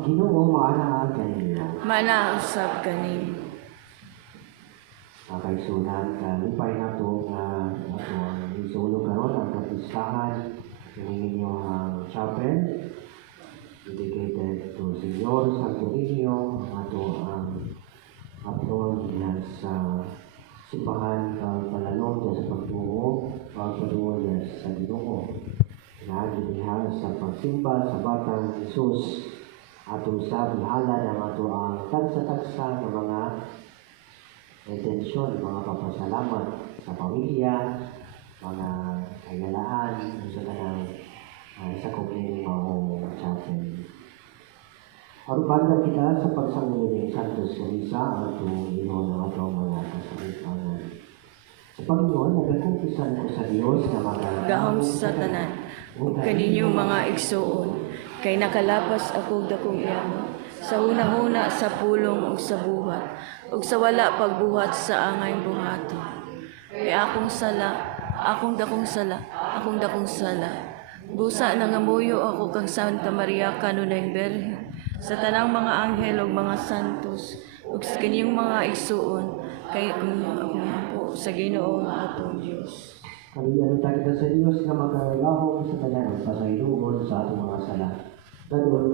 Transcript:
Ang Ginoo maana kanino. Manausap ganin. Kaisunan lipay nato nga ato ang isulo karon ang kapistahan kaning inyong chapel dedicated to Senyor Santo Niño ang ato ang apron sa simbahan pagpalanon sa pagtuo pagpaduol sa Ginoo. Lagi diha sa pagsimba sa batang Jesus ato sa bihala ng ato ang tagsa-tagsa ng mga intensyon, mga papasalamat sa pamilya, mga kayalaan, sa kanang sakop ng mga chapel. Arupanda kita sa pagsanguli ng Santos Misa at Ginoo ng atong mga kasalitangan. Sa Panginoon, nagkakumpisan ko sa Diyos na Gahom sa tanan, ug kaninyong mga igsuon, kay nakalapas ako dakong iyamo, sa hunahuna sa pulong ug sa buhat, ug sa wala pagbuhat sa angay buhato. Kay akong dakong sala. Busa nangamuyo ako kang Santa Maria kanunay Berhen, sa tanang mga anghel ug mga santos, ug sa kaninyong mga igsuon, kay ako sa Ginoo atong Dios. Kaliyan tayo sa Diyos na magkalahong sa tanan ng pasayloon sa atong mga sala. Dadon